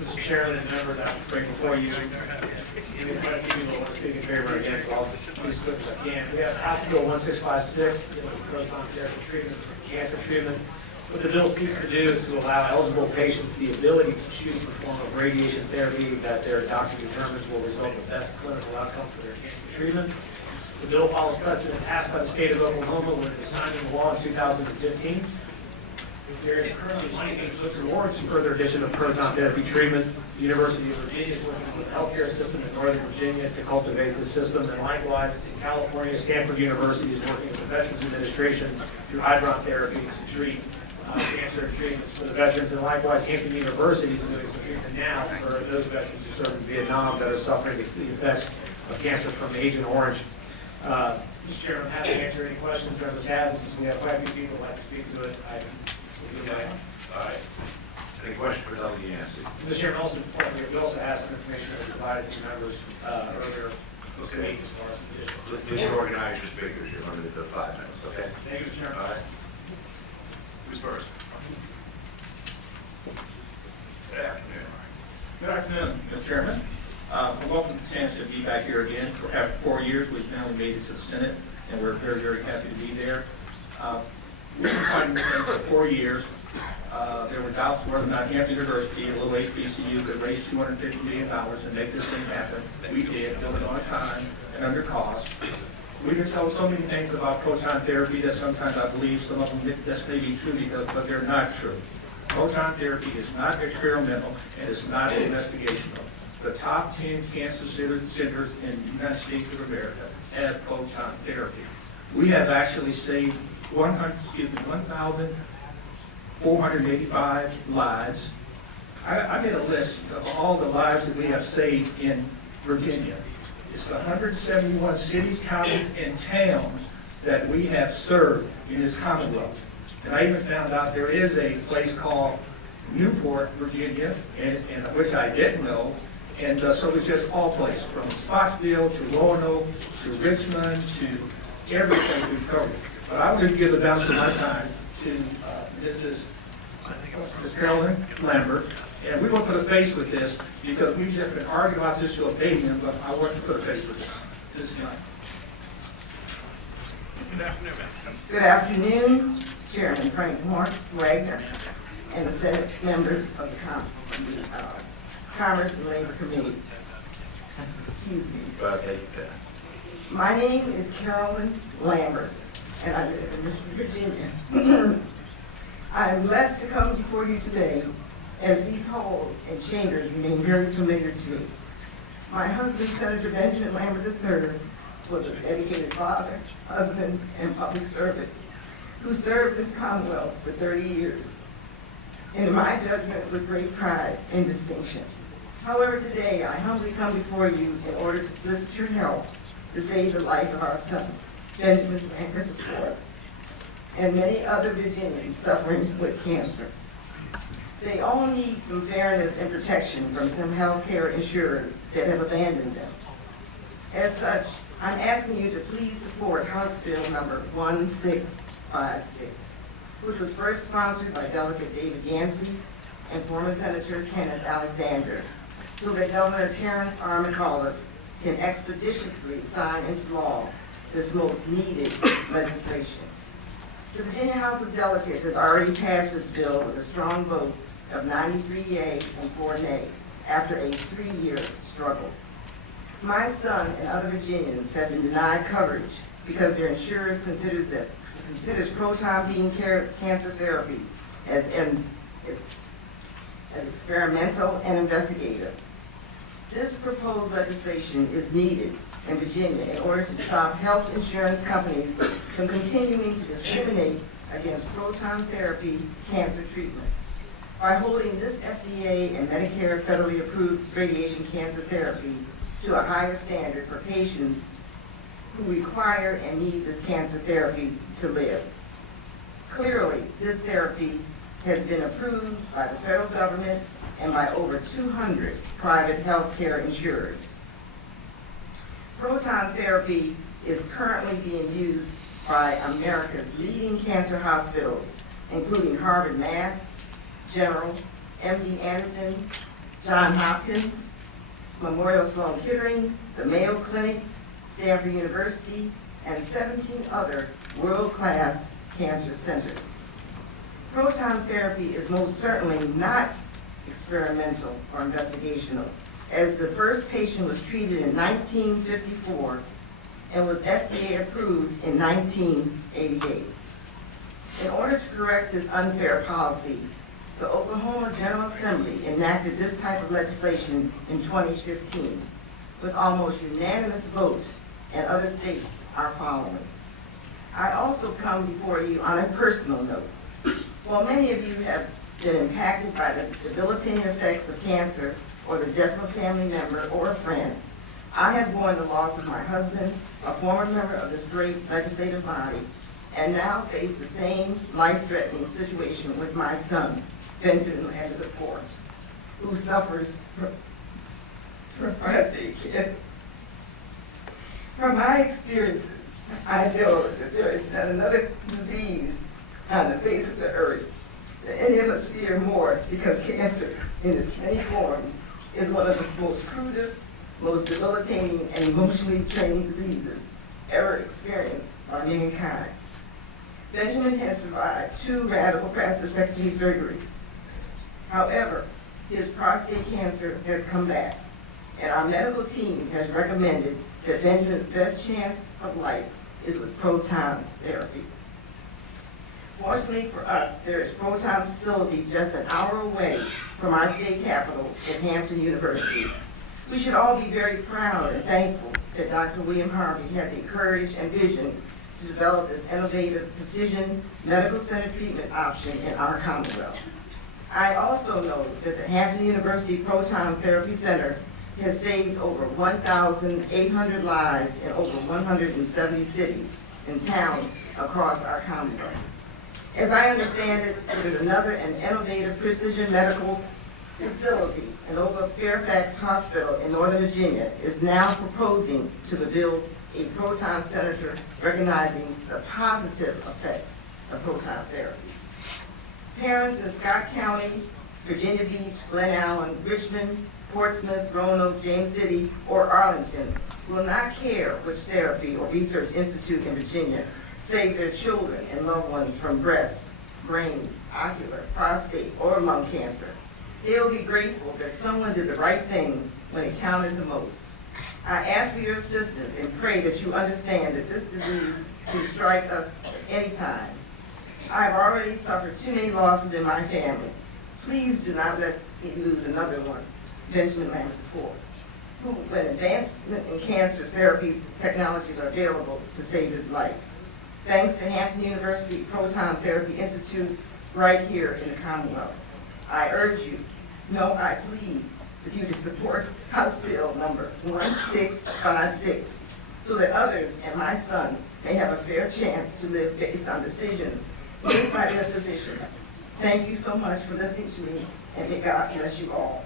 Mr. Chairman and members, I bring before you, quite a few people want to speak in favor or against, so I'll just be as quick as I can. We have House Bill 1656, proton therapy treatment for cancer treatment. What the bill seeks to do is to allow eligible patients the ability to choose the form of radiation therapy that their doctor determines will result in the best clinical outcome for their cancer treatment. The bill follows precedent passed by the state of Oklahoma when it was signed into law in 2015. There is currently money being put towards further addition of proton therapy treatment. The University of Virginia is working with the healthcare system in Northern Virginia to cultivate this system, and likewise in California, Stanford University is working with the Veterans Administration through hydron therapy to treat cancer treatments for the veterans, and likewise Hampton University is doing some treatment now for those veterans who served in Vietnam that are suffering the effects of cancer from Agent Orange. Mr. Chairman, I'm happy to answer any questions members have. Since we have quite a few people who like to speak to it, I will do that. All right. Any questions for Delegate Yancey? Mr. Chairman, also importantly, we also have some information that was provided to members earlier this week as far as additional. Please organize your speakers. You're limited to 5 minutes, okay? Thank you, Mr. Chairman. All right. Who's first? Good afternoon. Good afternoon, Mr. Chairman. I welcome the chance to be back here again. After 4 years, we've now made it to the Senate, and we're very, very happy to be there. We've been fighting this thing for 4 years. There were doubts whether or not Hampton University, a little HBCU, could raise $250 million and make this thing happen. We did, build it on time and under cost. We've been told so many things about proton therapy that sometimes I believe some of them that's maybe true, but they're not true. Proton therapy is not experimental and it's not investigational. The top 10 cancer centers in the United States of America have proton therapy. We have actually saved 1,485 lives. I made a list of all the lives that we have saved in Virginia. It's the 171 cities, counties, and towns that we have served in this Commonwealth. And I even found out there is a place called Newport, Virginia, and which I didn't know. And so it's just all places, from Spotsville to Roanoke to Richmond to everything we've covered. But I want to give the balance of my time to Ms. Carolyn Lambert. And we want to put a face with this because we've just been arguing about this to a pavement, but I want to put a face with this. This is mine. Good afternoon, Chairman Frank Wagner, and the Senate members of the Commerce and Labor Committee. Excuse me. My name is Carolyn Lambert, and I live in Virginia. I'm blessed to come before you today as these halls and chambers remain very familiar to me. My husband, Senator Benjamin Lambert III, was a dedicated father, husband, and public servant who served this Commonwealth for 30 years, and in my judgment, with great pride and distinction. However, today, I humbly come before you in order to solicit your help to save the life of our son, Benjamin Lambert IV, and many other Virginians suffering with cancer. They all need some fairness and protection from some health care insurers that have abandoned them. As such, I'm asking you to please support House Bill number 1656, which was first sponsored by Delegate David Yancey and former Senator Kenneth Alexander, so that Governor Terrence R. McAuliffe can expeditiously sign into law this most needed legislation. The Virginia House of Delegates has already passed this bill with a strong vote of 93 yea and 4 nay after a 3-year struggle. My son and other Virginians have been denied coverage because their insurers considers proton beam cancer therapy as experimental and investigative. This proposed legislation is needed in Virginia in order to stop health insurance companies from continuing to discriminate against proton therapy cancer treatments. By holding this FDA and Medicare federally approved radiation cancer therapy to a higher standard for patients who require and need this cancer therapy to live. Clearly, this therapy has been approved by the federal government and by over 200 private health care insurers. Proton therapy is currently being used by America's leading cancer hospitals, including Harvard Mass, General, MD Anderson, Johns Hopkins, Memorial Sloan Kettering, the Mayo Clinic, Stanford University, and 17 other world-class cancer centers. Proton therapy is most certainly not experimental or investigational, as the first patient was treated in 1954 and was FDA approved in 1988. In order to correct this unfair policy, the Oklahoma General Assembly enacted this type of legislation in 2015 with almost unanimous vote, and other states are following. I also come before you on a personal note. While many of you have been impacted by the debilitating effects of cancer or the death of a family member or a friend, I have borne the loss of my husband, a former member of this great legislative body, and now face the same life-threatening situation with my son, Benjamin Lambert IV, who suffers from prostate cancer. From my experiences, I know that there is not another disease on the face of the earth that any of us fear more, because cancer, in its many forms, is one of the most crudest, most debilitating, and emotionally draining diseases ever experienced by mankind. Benjamin has survived 2 radical prostatectomy surgeries. However, his prostate cancer has come back, and our medical team has recommended that Benjamin's best chance of life is with proton therapy. Fortunately for us, there is a proton facility just an hour away from our state capital at Hampton University. We should all be very proud and thankful that Dr. William Harvey had the courage and vision to develop this innovative precision medical center treatment option in our Commonwealth. I also know that the Hampton University Proton Therapy Center has saved over 1,800 lives in over 170 cities and towns across our Commonwealth. As I understand it, there is another and innovative precision medical facility in over Fairfax Hospital in Northern Virginia is now proposing to build a proton center recognizing the positive effects of proton therapy. Parents in Scott County, Virginia Beach, Glen Allen, Richmond, Portsmouth, Roanoke, James City, or Arlington will not care which therapy or research institute in Virginia saved their children and loved ones from breast, brain, ocular, prostate, or lung cancer. They will be grateful that someone did the right thing when it counted the most. I ask for your assistance and pray that you understand that this disease can strike us at any time. I have already suffered too many losses in my family. Please do not let me lose another one, Benjamin Lambert IV, who, when advancement in cancer therapies technologies are available, to save his life. Thanks to Hampton University Proton Therapy Institute right here in the Commonwealth. I urge you, no, I plead with you to support House Bill number 1656 so that others and my son may have a fair chance to live based on decisions made by their physicians. Thank you so much for listening to me, and may God bless you all.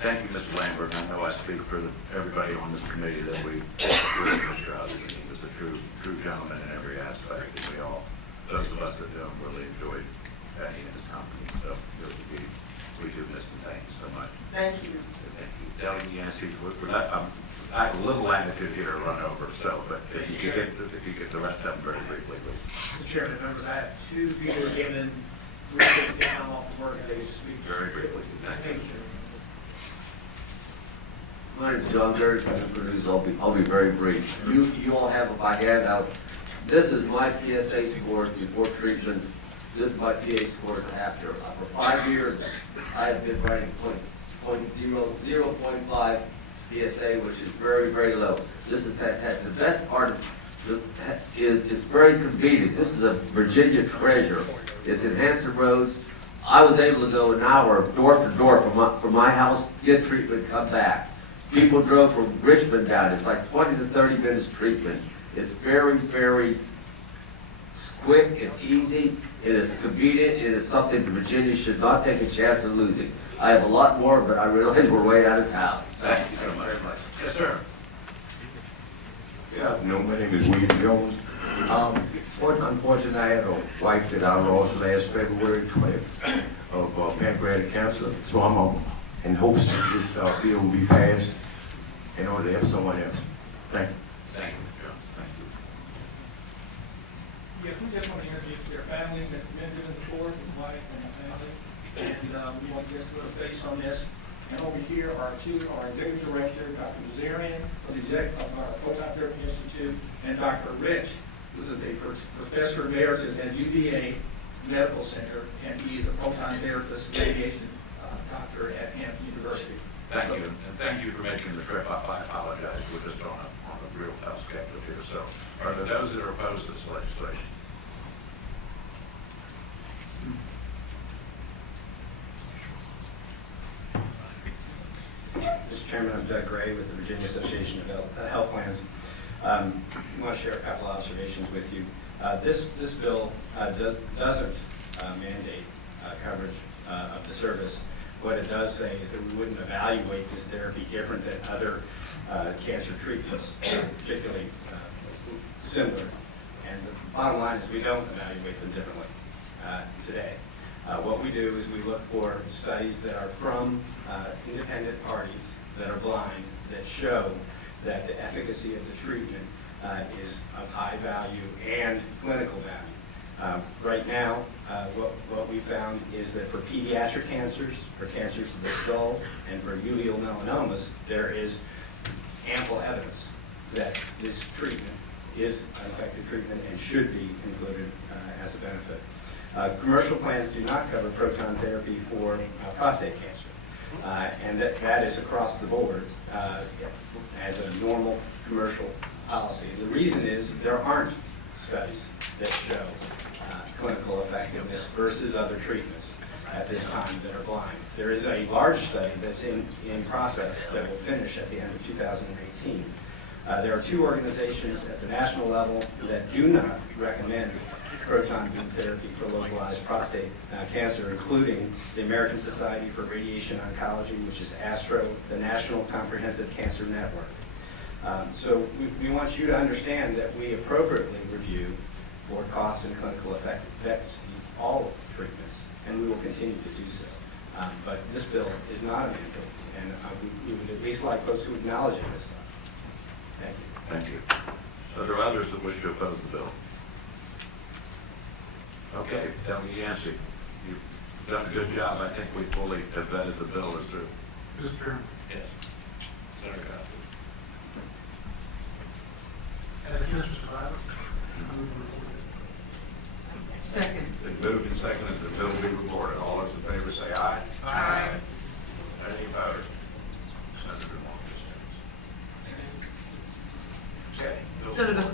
Thank you, Mr. Lambert. I know I speak for everybody on this committee that we really Mr. Housley is a true gentleman in every aspect, and we all, those of us that know him, really enjoyed having him in his company. So we do miss him. Thank you so much. Thank you. Thank you. Delegate Yancey, I have a little latitude here to run over, so, but if you get the rest of them very briefly, please. Mr. Chairman, members, I have 2 people who came in, really taking time off from work, they just speak. Very briefly, thank you. My name is John Gary, for News. I'll be very brief. You all have my handout. This is my PSA scores before treatment. This is my PA scores after. For 5 years, I have been writing 0.5 PSA, which is very, very low. This is fantastic. The best part is it's very convenient. This is a Virginia treasure. It's in Hampton Roads. I was able to go an hour door to door from my house, get treatment, come back. People drove from Richmond down. It's like 20 to 30 minutes treatment. It's very, very quick, it's easy, it is convenient, it is something that Virginia should not take a chance of losing. I have a lot more, but I realize we're way out of town. Thank you so much. Yes, sir. Good afternoon, my name is William Jones. Unfortunately, I had a wife that I lost last February 20th of pancreatic cancer, so I'm in hopes that this bill will be passed in order to help someone else. Thank you. Thank you, Mr. Jones. Thank you. Yeah, we just want to introduce their families that have been given the board, his wife and the family. And we want to just put a face on this. And over here are our executive director, Dr. Nazarian of our Proton Therapy Institute, and Dr. Rich, who's a professor emeritus at UVA Medical Center, and he is a proton therapist, radiation doctor at Hampton University. Thank you, and thank you for making the trip up. I apologize, we're just on a real tough schedule here. So, are there those that are opposed to this legislation? Mr. Chairman, I'm Doug Gray with the Virginia Association of Health Plans. I want to share a couple of observations with you. This bill doesn't mandate coverage of the service. What it does say is that we wouldn't evaluate this therapy different than other cancer treatments, particularly similar. And the bottom line is we don't evaluate them differently today. What we do is we look for studies that are from independent parties that are blind that show that the efficacy of the treatment is of high value and clinical value. Right now, what we found is that for pediatric cancers, for cancers of the skull, and for uveal melanomas, there is ample evidence that this treatment is an effective treatment and should be included as a benefit. Commercial plans do not cover proton therapy for prostate cancer, and that is across the board as a normal commercial policy. The reason is there aren't studies that show clinical effectiveness versus other treatments at this time that are blind. There is a large study that's in process that will finish at the end of 2018. There are two organizations at the national level that do not recommend proton beam therapy for localized prostate cancer, including the American Society for Radiation Oncology, which is ASTRO, the National Comprehensive Cancer Network. So we want you to understand that we appropriately review for cost and clinical effectiveness all treatments, and we will continue to do so. But this bill is not a mandate, and we would at least like folks to acknowledge it as such. Thank you. Thank you. Are there others that wish to oppose the bill? Okay, Delegate Yancey, you've done a good job. I think we fully have vetted the bill as through. Mr. Chairman, Yes. Senator Costello. as a Mr. Survivor, I move to report it. Second. Been moved and seconded that the bill be reported. All those in favor say aye. Aye. Any opposed? Senator Long. Okay. bill Senator reported.